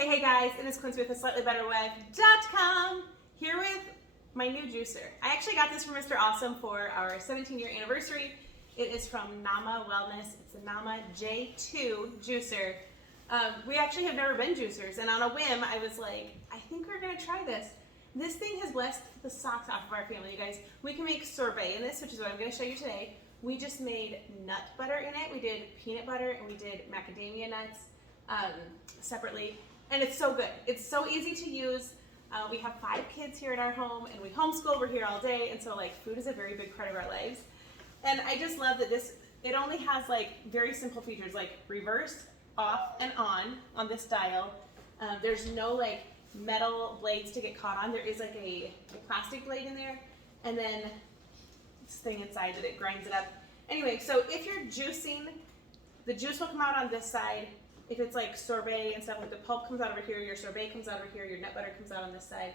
Hey guys, it is Quincy with a here with my new juicer. I actually got this from Mr. Awesome for our 17-year anniversary. It is from Nama Wellness. It's a Nama J2 juicer. We actually have never been juicers, and on a whim, I was like, I think we're gonna try this. This thing has blessed the socks off of our family, you guys. We can make sorbet in this, which is what I'm gonna show you today. We just made nut butter in it. We did peanut butter and we did macadamia nuts separately. And it's so good. It's so easy to use. We have 5 kids here in our home and we homeschool, we're here all day. And so like food is a very big part of our lives. And I just love that it only has like very simple features like reverse, off, and on this dial. There's no like metal blades to get caught on. There is like a plastic blade in there. And then this thing inside that it grinds it up. Anyway, so if you're juicing, the juice will come out on this side. If it's like sorbet and stuff, like the pulp comes out over here, your sorbet comes out over here, your nut butter comes out on this side.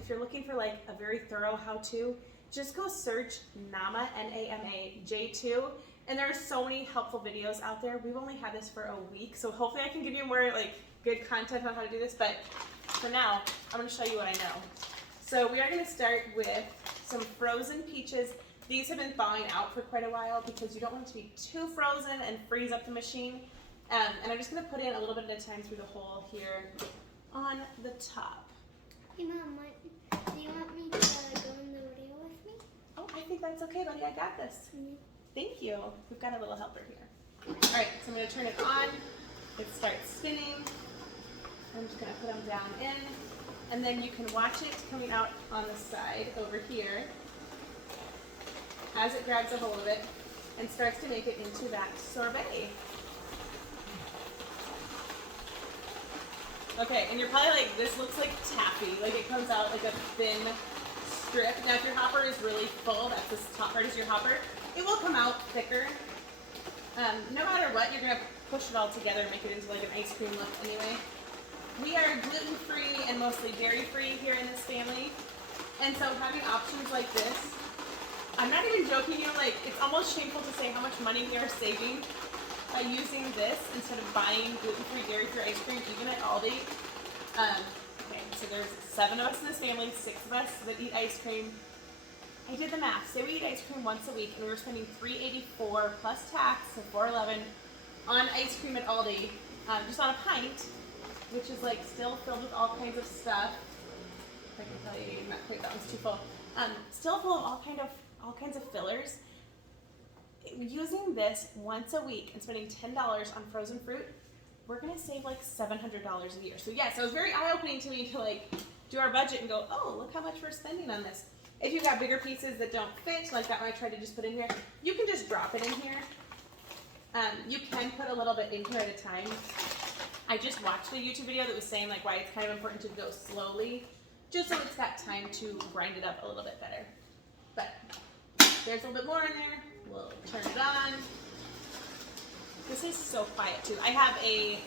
If you're looking for like a very thorough how-to, just go search Nama, N-A-M-A, J2, and there are so many helpful videos out there. We've only had this for a week, so hopefully I can give you more like good content on how to do this, but for now, I'm gonna show you what I know. So we are gonna start with some frozen peaches. These have been thawing out for quite a while because you don't want it to be too frozen and freeze up the machine. And I'm just going to put in a little bit at a time through the hole here on the top. Hey Mom, do you want me to go in the video with me? Oh, I think that's okay, buddy. I got this. Mm-hmm. Thank you. We've got a little helper here. All right, so I'm going to turn it on. It starts spinning. I'm just going to put them down in. And then you can watch it coming out on the side over here as it grabs a hold of it and starts to make it into that sorbet. Okay, and you're probably like, this looks like taffy. Like it comes out like a thin strip. Now if your hopper is really full, that's this top part is your hopper, it will come out thicker. No matter what, you're gonna push it all together and make it into like an ice cream look anyway. We are gluten-free and mostly dairy-free here in this family. And so having options like this, I'm not even joking, you know, like it's almost shameful to say how much money we are saving by using this instead of buying gluten-free, dairy-free ice cream, even at Aldi. Okay, so there's 7 of us in this family, 6 of us that eat ice cream. I did the math. Say we eat ice cream once a week, and we were spending $3.84 plus tax, so $4.11 on ice cream at Aldi, just on a pint, which is like still filled with all kinds of stuff. I can tell you, not quite, that one's too full. Still full of all kinds of fillers. Using this once a week and spending $10 on frozen fruit, we're gonna save like $700 a year. So yes, it was very eye-opening to me to like do our budget and go, oh, look how much we're spending on this. If you've got bigger pieces that don't fit, like that one I tried to just put in here, you can just drop it in here. You can put a little bit in here at a time. I just watched a YouTube video that was saying like why it's kind of important to go slowly, just so it's got time to grind it up a little bit better. But there's a little bit more in there. We'll turn it on. This is so quiet too. I have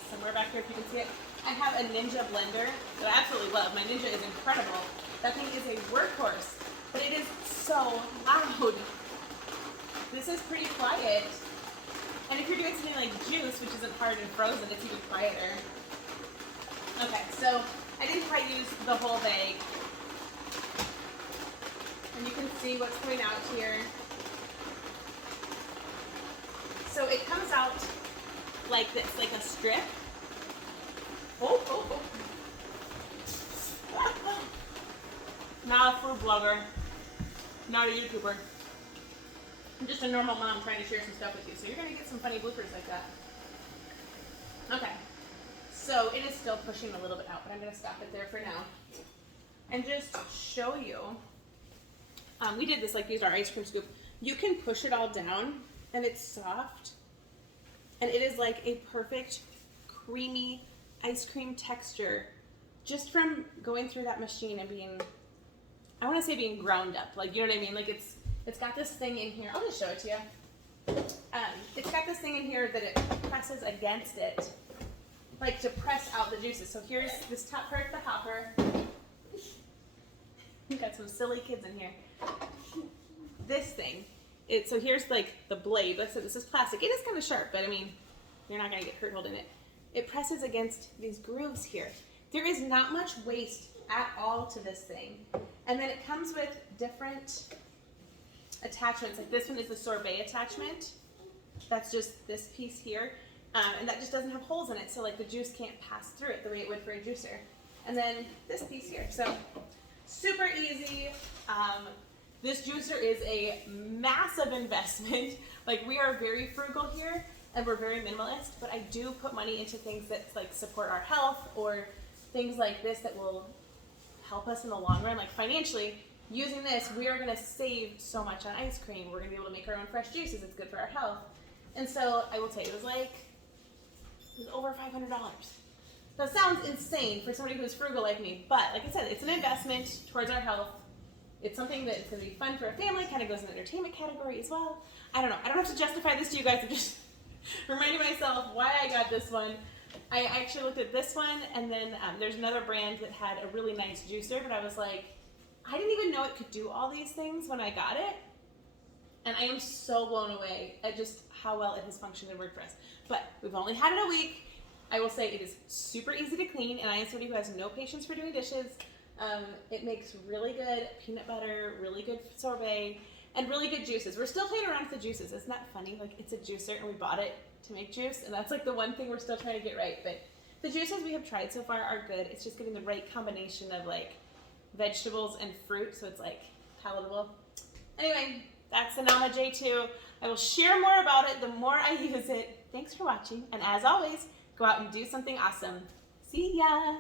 somewhere back here if you can see it, I have a Ninja blender that I absolutely love. My Ninja is incredible. That thing is a workhorse, but it is so loud. This is pretty quiet. And if you're doing something like juice, which isn't hard and frozen, it's even quieter. Okay, so I didn't quite use the whole bag. And you can see what's coming out here. So it comes out like this, like a strip. Oh. Not a food blogger, not a YouTuber. I'm just a normal mom trying to share some stuff with you. So you're gonna get some funny bloopers like that. Okay, so it is still pushing a little bit out, but I'm gonna stop it there for now. And just show you, we did this, like used our ice cream scoop. You can push it all down and it's soft, and it is like a perfect creamy ice cream texture just from going through that machine and being, I want to say being ground up, like, you know what I mean? Like it's got this thing in here, I'll just show it to you. It's got this thing in here that it presses against it, like to press out the juices. So here's this top part of the hopper. We've got some silly kids in here. This thing, so here's like the blade. Like I said, this is plastic. It is kind of sharp, but I mean, you're not gonna get hurt holding it. it presses against these grooves here. There is not much waste at all to this thing. And then it comes with different attachments. Like this one is the sorbet attachment. That's just this piece here. And that just doesn't have holes in it, so like the juice can't pass through it the way it would for a juicer. And then this piece here. So super easy. This juicer is a massive investment. Like we are very frugal here and we're very minimalist, but I do put money into things that like support our health or things like this that will help us in the long run. Like financially, using this, we are gonna save so much on ice cream. We're gonna be able to make our own fresh juices. It's good for our health. And so I will tell you, it was over $500. That sounds insane for somebody who's frugal like me, but like I said, it's an investment towards our health. It's something that is going to be fun for a family, kind of goes in the entertainment category as well. I don't know. I don't have to justify this to you guys. I'm just reminding myself why I got this one. I actually looked at this one, and then there's another brand that had a really nice juicer, but I was like, I didn't even know it could do all these things when I got it. And I am so blown away at just how well it has functioned and worked for us. But we've only had it a week. I will say it is super easy to clean, and I am somebody who has no patience for doing dishes. It makes really good peanut butter, really good sorbet, and really good juices. We're still playing around with the juices. Isn't that funny? Like, it's a juicer, and we bought it to make juice, and that's like the one thing we're still trying to get right. But the juices we have tried so far are good. It's just getting the right combination of like vegetables and fruit, so it's like palatable. Anyway, that's the Nama J2. I will share more about it the more I use it. Thanks for watching, and as always, go out and do something awesome. See ya!